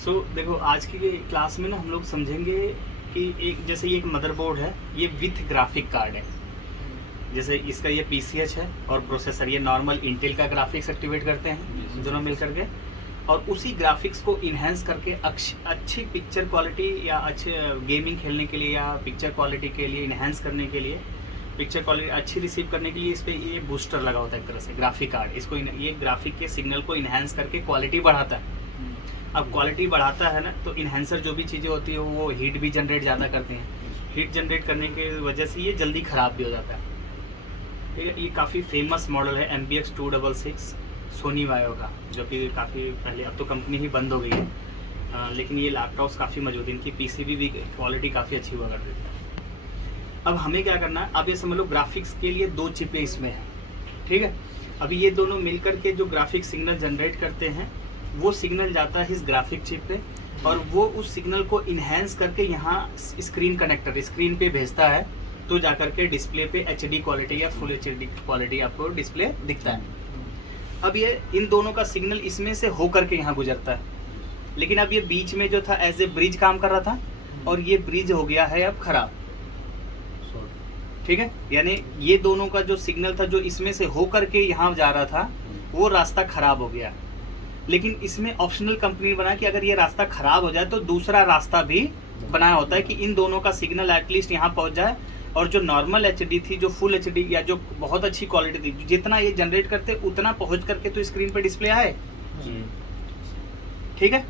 देखो आज की क्लास में ना हम लोग समझेंगे कि एक जैसे ये एक मदरबोर्ड है, ये विथ ग्राफिक कार्ड है। जैसे इसका ये PCH है और प्रोसेसर ये नॉर्मल इंटेल का ग्राफिक्स एक्टिवेट करते हैं दोनों मिल करके, और उसी ग्राफिक्स को इन्हेंस करके अच्छी पिक्चर क्वालिटी या अच्छे गेमिंग खेलने के लिए या पिक्चर क्वालिटी के लिए इन्हेंस करने के लिए, पिक्चर क्वालिटी अच्छी रिसीव करने के लिए इस पर ये बूस्टर लगा होता है एक तरह से ग्राफिक कार्ड। इसको ये ग्राफिक के सिग्नल को इन्हेंस करके क्वालिटी बढ़ाता है। अब क्वालिटी बढ़ाता है ना, तो इन्हेंसर जो भी चीज़ें होती है वो हीट भी जनरेट ज़्यादा करती हैं। हीट जनरेट करने की वजह से ये जल्दी ख़राब भी हो जाता है। ठीक है, ये काफ़ी फेमस मॉडल है MBX 266 सोनी वायो का, जो कि काफ़ी पहले, अब तो कंपनी ही बंद हो गई है, लेकिन ये लैपटॉप्स काफ़ी मौजूद है। इनकी PCB भी क्वालिटी काफ़ी अच्छी हुआ करती है। अब हमें क्या करना है, अब ये समझ लो ग्राफिक्स के लिए 2 चिपें इसमें हैं। ठीक है, अभी ये दोनों मिलकर के जो ग्राफिक सिग्नल जनरेट करते हैं वो सिग्नल जाता है इस ग्राफिक चिप पे, और वो उस सिग्नल को इन्हेंस करके यहाँ स्क्रीन कनेक्टर स्क्रीन पे भेजता है, तो जाकर के डिस्प्ले पे HD क्वालिटी या फुल HD क्वालिटी आपको डिस्प्ले दिखता है। अब ये इन दोनों का सिग्नल इसमें से होकर के यहाँ गुजरता है, लेकिन अब ये बीच में जो था एज ए ब्रिज काम कर रहा था, और ये ब्रिज हो गया है अब खराब। ठीक है, यानी ये दोनों का जो सिग्नल था जो इसमें से होकर के यहाँ जा रहा था, वो रास्ता खराब हो गया। लेकिन इसमें ऑप्शनल कंपनी बना कि अगर ये रास्ता खराब हो जाए तो दूसरा रास्ता भी बनाया होता है कि इन दोनों का सिग्नल एटलीस्ट यहाँ पहुँच जाए, और जो नॉर्मल HD थी, जो फुल HD या जो बहुत अच्छी क्वालिटी थी, जितना ये जनरेट करते उतना पहुँच करके तो स्क्रीन पे डिस्प्ले आए। ठीक है,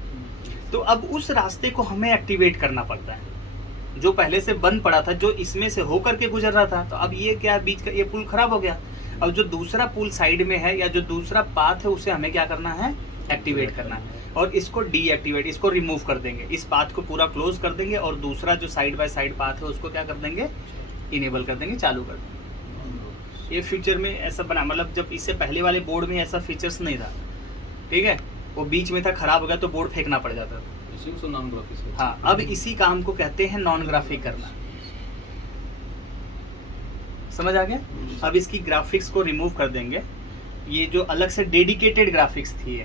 तो अब उस रास्ते को हमें एक्टिवेट करना पड़ता है, जो पहले से बंद पड़ा था, जो इसमें से होकर के गुजर रहा था। तो अब ये क्या, बीच का ये पुल खराब हो गया। अब जो दूसरा पुल साइड में है या जो दूसरा पाथ है, उसे हमें क्या करना है, एक्टिवेट करना है, और इसको डीएक्टिवेट, इसको रिमूव कर देंगे। इस पाथ को पूरा क्लोज कर देंगे, और दूसरा जो साइड बाय साइड पाथ है उसको क्या कर देंगे, इनेबल कर देंगे, चालू कर देंगे। ये फ्यूचर में ऐसा बना, मतलब जब इससे पहले वाले बोर्ड में ऐसा फीचर्स नहीं था। ठीक है, वो बीच में था, खराब हो गया तो बोर्ड फेंकना पड़ जाता था। हाँ, अब इसी काम को कहते हैं नॉन ग्राफिक करना। समझ आ गया? अब इसकी ग्राफिक्स को रिमूव कर देंगे। ये जो अलग से डेडिकेटेड ग्राफिक्स थी,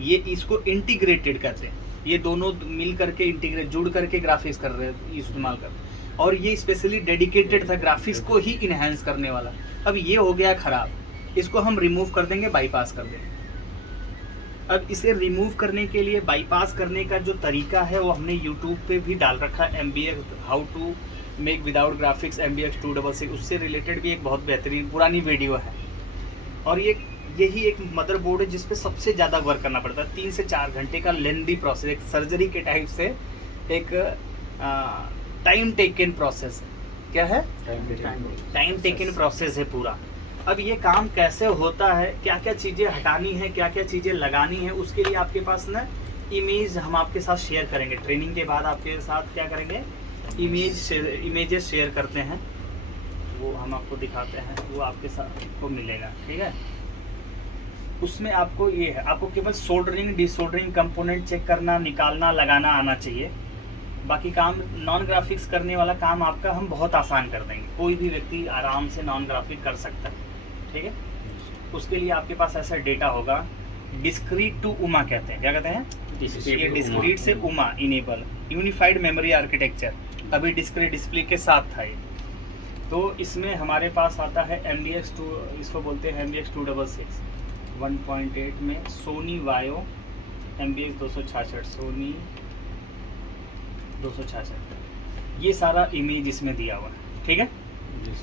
ये इसको इंटीग्रेटेड कहते हैं। ये दोनों मिल करके इंटीग्रेट, जुड़ करके ग्राफिक्स कर रहे हैं, इस्तेमाल कर रहे हैं, और ये स्पेशली डेडिकेटेड था ग्राफिक्स को ही इनहेंस करने वाला। अब ये हो गया खराब, इसको हम रिमूव कर देंगे, बाईपास कर देंगे। अब इसे रिमूव करने के लिए बाईपास करने का जो तरीका है वो हमने YouTube पे भी डाल रखा है, MBX how to make without graphics MBX 266, उससे रिलेटेड भी एक बहुत बेहतरीन पुरानी वीडियो है। और यही एक मदरबोर्ड है जिस पे सबसे ज़्यादा वर्क करना पड़ता है। 3 से 4 घंटे का लेंदी प्रोसेस, एक सर्जरी के टाइप से एक टाइम टेकन प्रोसेस है। क्या है? टाइम टेकन प्रोसेस है पूरा। अब ये काम कैसे होता है, क्या क्या चीज़ें हटानी है, क्या क्या चीज़ें लगानी है, उसके लिए आपके पास ना इमेज हम आपके साथ शेयर करेंगे। ट्रेनिंग के बाद आपके साथ क्या करेंगे, इमेजेस शेयर करते हैं, वो हम आपको दिखाते हैं, वो आपके साथ को मिलेगा। ठीक है, उसमें आपको ये है, आपको केवल सोल्डरिंग डिसोल्डरिंग कंपोनेंट चेक करना, निकालना, लगाना आना चाहिए। बाकी काम नॉन ग्राफिक्स करने वाला काम आपका हम बहुत आसान कर देंगे, कोई भी व्यक्ति आराम से नॉन ग्राफिक कर सकता है। ठीक है, उसके लिए आपके पास ऐसा डेटा होगा, डिस्क्रीट टू उमा कहते हैं। क्या कहते हैं? ये डिस्क्रीट से Uma, enable unified memory architecture, अभी डिस्क्रीट डिस्प्ले के साथ था ये। तो इसमें हमारे पास आता है MBX 2, इसको बोलते हैं MBX 266 1.8 में सोनी वायो MBX 266, सोनी 266, ये सारा इमेज इसमें दिया हुआ है। ठीक है,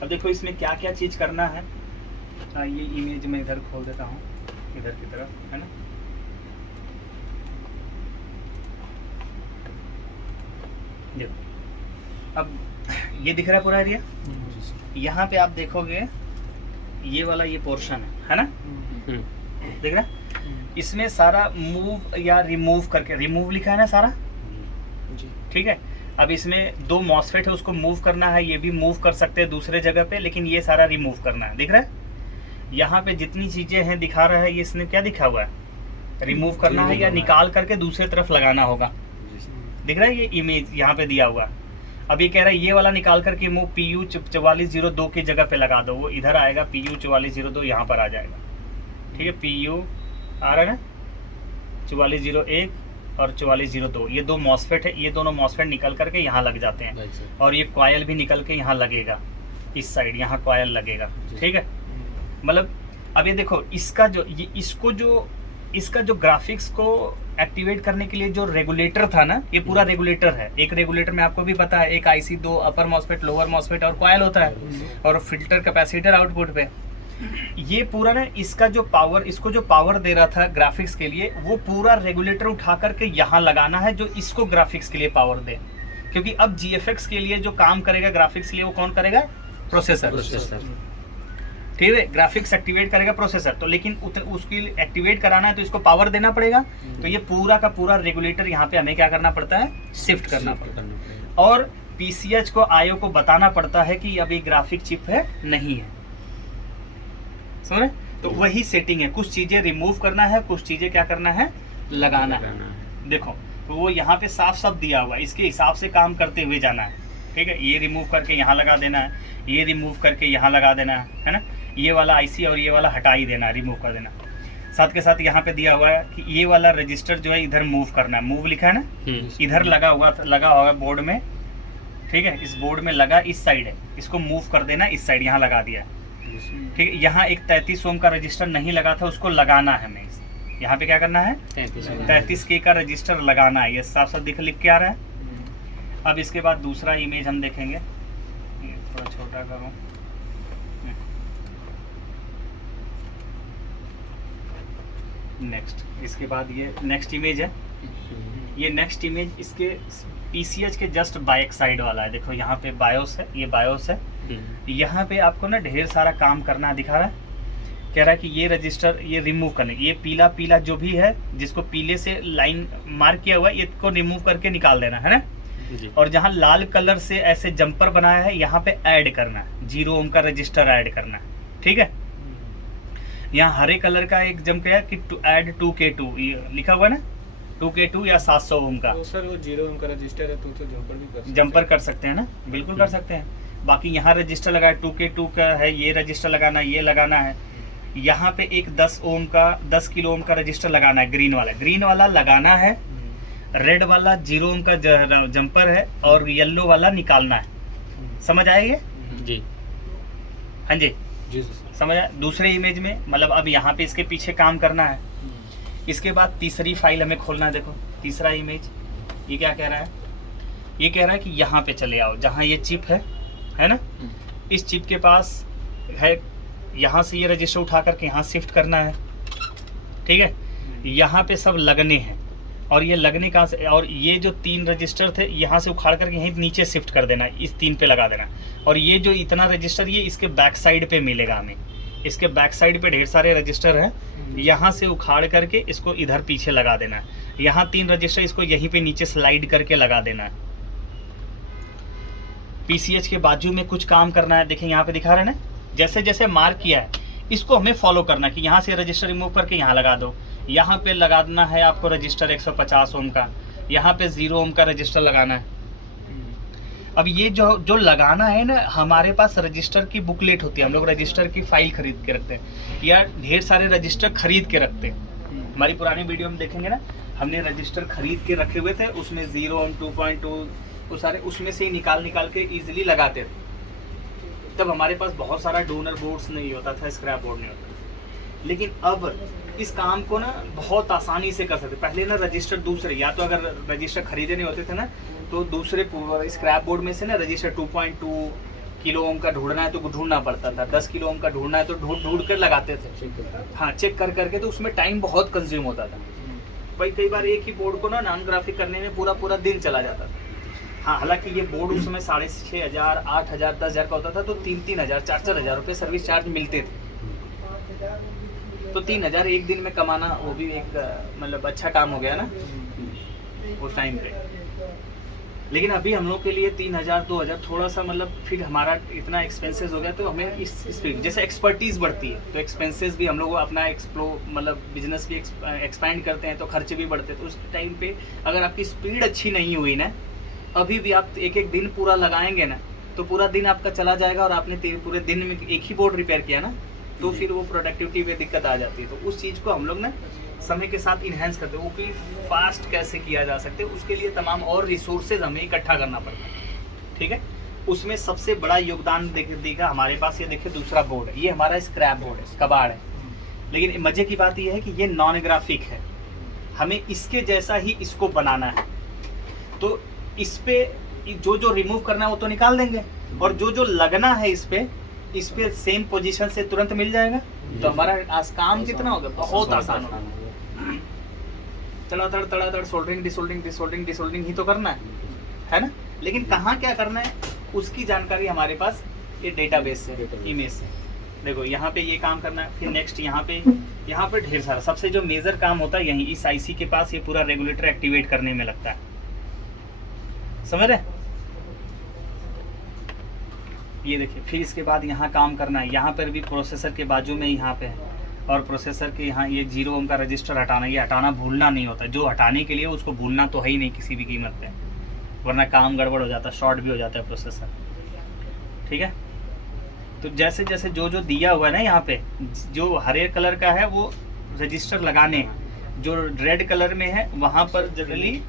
अब देखो इसमें क्या क्या चीज़ करना है। ये इमेज मैं इधर खोल देता हूँ, इधर की तरफ, है ना। देखो अब ये दिख रहा है पूरा एरिया। यहाँ पे आप देखोगे ये वाला ये पोर्शन है ना, दिख रहा है? इसमें सारा मूव या रिमूव करके, रिमूव लिखा है ना सारा। ठीक है, अब इसमें 2 मॉसफेट है, उसको मूव करना है, ये भी मूव कर सकते हैं दूसरे जगह पे, लेकिन ये सारा रिमूव करना है। दिख रहा है? यहाँ पे जितनी चीज़ें हैं दिखा रहा है, ये इसने क्या दिखा हुआ है, रिमूव करना है या निकाल करके दूसरे तरफ लगाना होगा। दिख रहा है? ये इमेज यहाँ पे दिया हुआ है। अब ये कह रहा है ये वाला निकाल करके मूव PU 4402 की जगह पे लगा दो, वो इधर आएगा, PU 4402 यहाँ पर आ जाएगा। ठीक है, PU आ रहा है ना, 4401 और 4402, ये दो मॉसफेट है, ये दोनों मॉसफेट निकल करके यहाँ लग जाते हैं और ये कॉयल भी निकल के यहाँ लगेगा, इस साइड यहाँ कॉयल लगेगा, ठीक है। मतलब अब ये देखो इसका जो ये इसका जो ग्राफिक्स को एक्टिवेट करने के लिए जो रेगुलेटर था ना, ये पूरा रेगुलेटर है। एक रेगुलेटर में आपको भी पता है एक आईसी, दो अपर मॉसफेट, लोअर मॉसफेट और कॉयल होता है और फिल्टर कैपेसिटर आउटपुट पे। ये पूरा ना इसका जो पावर, इसको जो पावर दे रहा था ग्राफिक्स के लिए, वो पूरा रेगुलेटर उठा करके यहाँ लगाना है जो इसको ग्राफिक्स के लिए पावर दे। क्योंकि अब जीएफएक्स के लिए जो काम करेगा ग्राफिक्स के लिए, वो कौन करेगा? प्रोसेसर। ठीक है, ग्राफिक्स एक्टिवेट करेगा प्रोसेसर। तो लेकिन उसकी एक्टिवेट कराना है तो इसको पावर देना पड़ेगा। तो ये पूरा का पूरा रेगुलेटर यहाँ पे हमें क्या करना पड़ता है? शिफ्ट करना पड़ता है। और पीसीएच को आईओ को बताना पड़ता है कि अब ये ग्राफिक चिप है, नहीं है। समझ? तो वही सेटिंग है, कुछ चीजें रिमूव करना है, कुछ चीजें क्या करना है? लगाना है। देखो तो वो यहाँ पे साफ साफ दिया हुआ है, इसके हिसाब से काम करते हुए जाना है। ठीक है, ये रिमूव करके यहाँ लगा देना है, ये रिमूव करके यहाँ लगा देना है ना। ये वाला आईसी और ये वाला हटा ही देना, रिमूव कर देना। साथ के साथ यहाँ पे दिया हुआ है कि ये वाला रजिस्टर जो है इधर मूव करना है, मूव लिखा है ना, इधर लगा होगा बोर्ड में। ठीक है, इस बोर्ड में लगा, इस साइड है, इसको मूव कर देना इस साइड, यहाँ लगा दिया। ठीक है, यहाँ एक 33 ओम का रजिस्टर नहीं लगा था, उसको लगाना है। हमें यहाँ पे क्या करना है? 33K का रजिस्टर लगाना है। ये साफ साफ लिख के आ रहा है। अब इसके बाद दूसरा इमेज हम देखेंगे, ये थोड़ा छोटा करूँ। नेक्स्ट, इसके बाद ये नेक्स्ट इमेज है। ये नेक्स्ट इमेज इसके पीसीएच के जस्ट बैक साइड वाला है। देखो यहाँ पे बायोस है, ये बायोस है। यहाँ पे आपको ना ढेर सारा काम करना दिखा रहा है। कह रहा है कि ये रजिस्टर ये रिमूव करने, ये पीला पीला जो भी है जिसको पीले से लाइन मार्क किया हुआ है, इसको रिमूव करके निकाल देना है ना। और जहाँ लाल कलर से ऐसे जंपर बनाया है, यहाँ पे ऐड करना है, 0 ओम का रजिस्टर ऐड करना है। ठीक है, यहाँ हरे कलर का एक जंप है कि टू ऐड 2K2 लिखा हुआ है ना, 2K2 या 700 ओम का। तो सर वो 0 ओम का रजिस्टर है तो जंपर भी कर सकते हैं। जंपर कर सकते हैं ना, बिल्कुल कर सकते हैं। बाकी यहाँ रजिस्टर लगा है 2K2 का है, ये रजिस्टर लगाना है, ये लगाना है। यहाँ पे एक 10 किलो ओम का रजिस्टर लगाना है, ग्रीन वाला लगाना है। रेड वाला 0 ओम का जंपर है और येलो वाला निकालना है। समझ आएगा? जी हाँ जी जी समझ आया। दूसरे इमेज में मतलब अब यहाँ पे इसके पीछे काम करना है। इसके बाद तीसरी फाइल हमें खोलना है। देखो तीसरा इमेज, ये क्या कह रहा है? ये कह रहा है कि यहाँ पे चले आओ, जहाँ ये चिप है ना, इस चिप के पास है। यहाँ से ये रजिस्टर उठा करके यहाँ शिफ्ट करना है। ठीक है, यहाँ पे सब लगने हैं और ये लगने कहाँ से, और ये जो 3 रजिस्टर थे यहाँ से उखाड़ करके यहीं नीचे शिफ्ट कर देना, इस 3 पे लगा देना। और ये जो इतना रजिस्टर ये इसके बैक साइड पे मिलेगा हमें। इसके बैक साइड पे ढेर सारे रजिस्टर हैं, यहाँ से उखाड़ करके इसको इधर पीछे लगा देना है। यहाँ 3 रजिस्टर, इसको यहीं पे नीचे स्लाइड करके लगा देना है। पीसीएच के बाजू में कुछ काम करना है। देखिए यहाँ पे दिखा रहे हैं ना, जैसे जैसे मार्क किया है इसको हमें फॉलो करना कि यहाँ से रजिस्टर रिमूव करके यहाँ लगा दो। यहाँ पे लगा देना है आपको रजिस्टर 150 ओम का, यहाँ पे 0 ओम का रजिस्टर लगाना है। अब ये जो लगाना है ना, हमारे पास रजिस्टर की बुकलेट होती है, हम लोग रजिस्टर की फाइल खरीद के रखते हैं या ढेर सारे रजिस्टर खरीद के रखते हैं। हमारी पुरानी वीडियो में देखेंगे ना, हमने रजिस्टर खरीद के रखे हुए थे, उसमें 0 ओम 2.2 वो सारे उसमें से ही निकाल के ईजिली लगाते थे। तब हमारे पास बहुत सारा डोनर बोर्ड्स नहीं होता था, स्क्रैप बोर्ड नहीं होता। लेकिन अब इस काम को ना बहुत आसानी से कर सकते। पहले ना रजिस्टर दूसरे, या तो अगर रजिस्टर खरीदे नहीं होते थे ना, तो दूसरे स्क्रैप बोर्ड में से ना रजिस्टर 2.2 किलो ओम का ढूंढना है तो ढूंढना पड़ता था, 10 किलो ओम का ढूंढना है तो ढूंढ कर लगाते थे। हाँ, चेक कर करके, तो उसमें टाइम बहुत कंज्यूम होता था भाई। कई बार एक ही बोर्ड को ना नॉन ग्राफिक करने में पूरा दिन चला जाता था। हाँ, हालांकि ये बोर्ड उस समय 6,500, 8,000, 10,000 का होता था, तो 3,000, 4,000 रुपये सर्विस चार्ज मिलते थे। तो 3,000 एक दिन में कमाना, वो भी एक मतलब अच्छा काम हो गया ना उस टाइम पे। लेकिन अभी हम लोग के लिए 3,000, 2,000 थोड़ा सा मतलब फिर हमारा इतना एक्सपेंसेस हो गया, तो हमें इस स्पीड जैसे एक्सपर्टीज़ बढ़ती है तो एक्सपेंसेस भी हम लोग अपना मतलब बिजनेस भी एक्सपैंड करते हैं तो खर्चे भी बढ़ते हैं। तो उस टाइम पे अगर आपकी स्पीड अच्छी नहीं हुई ना, अभी भी आप एक दिन पूरा लगाएंगे ना, तो पूरा दिन आपका चला जाएगा और आपने पूरे दिन में एक ही बोर्ड रिपेयर किया ना, तो फिर वो प्रोडक्टिविटी पे दिक्कत आ जाती है। तो उस चीज़ को हम लोग ना समय के साथ इन्हेंस करते हैं, वो भी फास्ट कैसे किया जा सकते हैं, उसके लिए तमाम और रिसोर्सेज हमें इकट्ठा करना पड़ता है। ठीक है, उसमें सबसे बड़ा योगदान देगा हमारे पास, ये देखिए दूसरा बोर्ड है, ये हमारा स्क्रैप बोर्ड है, कबाड़ है। लेकिन मजे की बात यह है कि ये नॉन ग्राफिक है, हमें इसके जैसा ही इसको बनाना है। तो इस पे जो जो रिमूव करना है वो तो निकाल देंगे, और जो जो लगना है इस पे सेम पोजीशन से तुरंत मिल जाएगा। तो हमारा आज काम कितना होगा, बहुत आसान होगा। तड़ातड़ सोल्डरिंग डिसोल्डरिंग ही तो करना है ना। लेकिन कहाँ क्या करना है उसकी जानकारी हमारे पास ये डेटाबेस से, इमेज से। देखो यहाँ पे ये काम करना है, फिर नेक्स्ट यहाँ पे ढेर सारा। सबसे जो मेजर काम होता है यहीं इस आईसी के पास, ये पूरा रेगुलेटर एक्टिवेट करने में लगता है, समझ रहे। ये देखिए, फिर इसके बाद यहाँ काम करना है, यहाँ पर भी प्रोसेसर के बाजू में यहाँ पे है, और प्रोसेसर के यहाँ ये 0 ओम का रजिस्टर हटाना, ये हटाना भूलना नहीं होता। जो हटाने के लिए उसको भूलना तो है ही नहीं किसी भी कीमत पे, वरना काम गड़बड़ हो जाता है, शॉर्ट भी हो जाता है प्रोसेसर। ठीक है, तो जैसे जैसे जो जो दिया हुआ है ना, यहाँ पे जो हरे कलर का है वो रजिस्टर लगाने हैं, जो रेड कलर में है वहाँ पर जनरली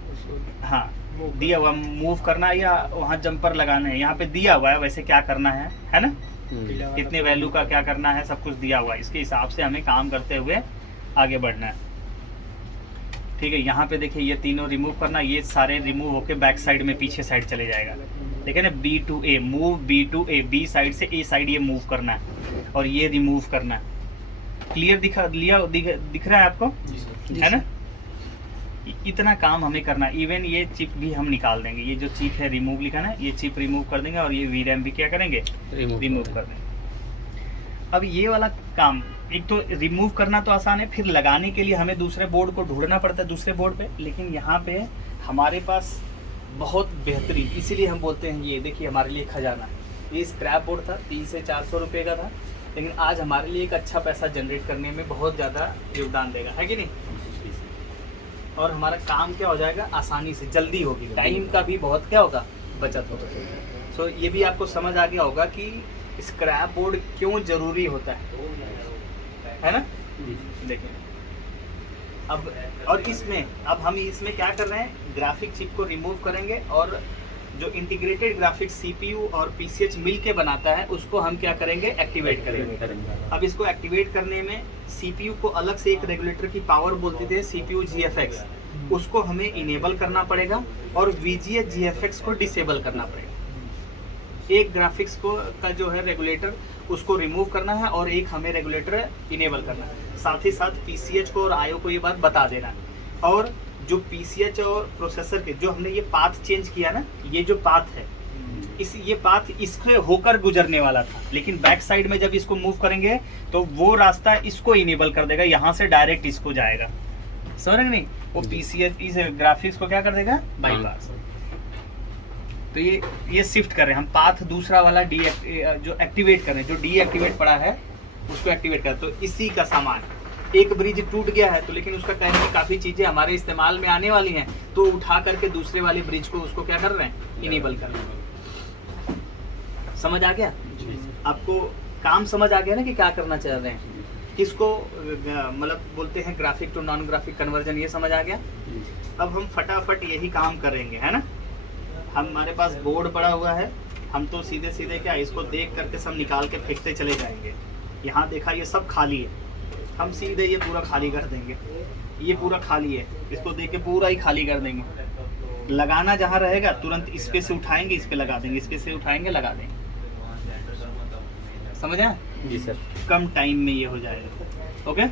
हाँ दिया हुआ मूव करना, या वहाँ जंपर लगाना है। यहाँ पे दिया हुआ है वैसे क्या करना है ना, कितने वैल्यू का क्या करना है, सब कुछ दिया हुआ है। इसके हिसाब से हमें काम करते हुए आगे बढ़ना है। ठीक है, यहाँ पे देखिए ये तीनों रिमूव करना, ये सारे रिमूव होके बैक साइड में पीछे साइड चले जाएगा। देखिए ना, B to A move, B to A, B side से A साइड ये मूव करना है, और ये रिमूव करना है। क्लियर दिख रहा है आपको, है ना। इतना काम हमें करना है। इवन ये चिप भी हम निकाल देंगे, ये जो चिप है रिमूव लिखा ना, ये चिप रिमूव कर देंगे, और ये VRAM भी क्या करेंगे, रिमूव कर देंगे। अब ये वाला काम, एक तो रिमूव करना तो आसान है, फिर लगाने के लिए हमें दूसरे बोर्ड को ढूंढना पड़ता है, दूसरे बोर्ड पे। लेकिन यहाँ पे हमारे पास बहुत बेहतरीन, इसीलिए हम बोलते हैं ये देखिए हमारे लिए खजाना है। ये स्क्रैप बोर्ड था, 300 से 400 रुपये का था, लेकिन आज हमारे लिए एक अच्छा पैसा जनरेट करने में बहुत ज़्यादा योगदान देगा, है कि नहीं। और हमारा काम क्या हो जाएगा, आसानी से, जल्दी होगी, टाइम का भी बहुत क्या होगा, बचत होगा। सो ये भी आपको समझ आ गया होगा कि स्क्रैप बोर्ड क्यों ज़रूरी होता है ना। देखिए अब, और इसमें अब हम इसमें क्या कर रहे हैं, ग्राफिक चिप को रिमूव करेंगे, और जो इंटीग्रेटेड ग्राफिक्स CPU और PCH मिल के बनाता है उसको हम क्या करेंगे, एक्टिवेट करेंगे। अब इसको एक्टिवेट करने में CPU को अलग से एक रेगुलेटर की पावर बोलते थे, CPU GFX, उसको हमें इनेबल करना पड़ेगा, और VGH GFX को डिसेबल करना पड़ेगा। एक ग्राफिक्स को का जो है रेगुलेटर उसको रिमूव करना है, और एक हमें रेगुलेटर इनेबल करना है। साथ ही साथ PCH को और IO को ये बात बता देना है। और जो PCH और प्रोसेसर के जो हमने ये पाथ चेंज किया ना, ये जो पाथ है, ये पाथ इसके होकर गुजरने वाला था, लेकिन बैक साइड में जब इसको मूव करेंगे तो वो रास्ता इसको इनेबल कर देगा, यहाँ से डायरेक्ट इसको जाएगा, समझ रहे नहीं। वो PCH इस ग्राफिक्स को क्या कर देगा, बाईपास। तो ये शिफ्ट कर रहे हैं हम, पाथ दूसरा वाला जो एक्टिवेट कर रहे हैं, जो डीएक्टिवेट पड़ा है उसको एक्टिवेट कर। तो इसी का सामान, एक ब्रिज टूट गया है तो, लेकिन उसका कहने की काफ़ी चीज़ें हमारे इस्तेमाल में आने वाली हैं, तो उठा करके दूसरे वाले ब्रिज को उसको क्या कर रहे हैं, इनेबल कर रहे हैं। समझ आ गया आपको, काम समझ आ गया ना कि क्या करना चाह रहे हैं, किसको मतलब बोलते हैं graphic to non graphic conversion, ये समझ आ गया। अब हम फटाफट यही काम करेंगे, है ना। हमारे पास बोर्ड पड़ा हुआ है, हम तो सीधे सीधे क्या इसको देख करके सब निकाल के फेंकते चले जाएंगे। यहाँ देखा ये सब खाली है, हम सीधे ये पूरा खाली कर देंगे, ये पूरा खाली है, इसको देख के पूरा ही खाली कर देंगे। लगाना जहाँ रहेगा तुरंत इस पे से उठाएंगे, इस पे लगा देंगे, इस पे से उठाएंगे, लगा देंगे। समझ आया? जी सर। कम टाइम में ये हो जाएगा। ओके।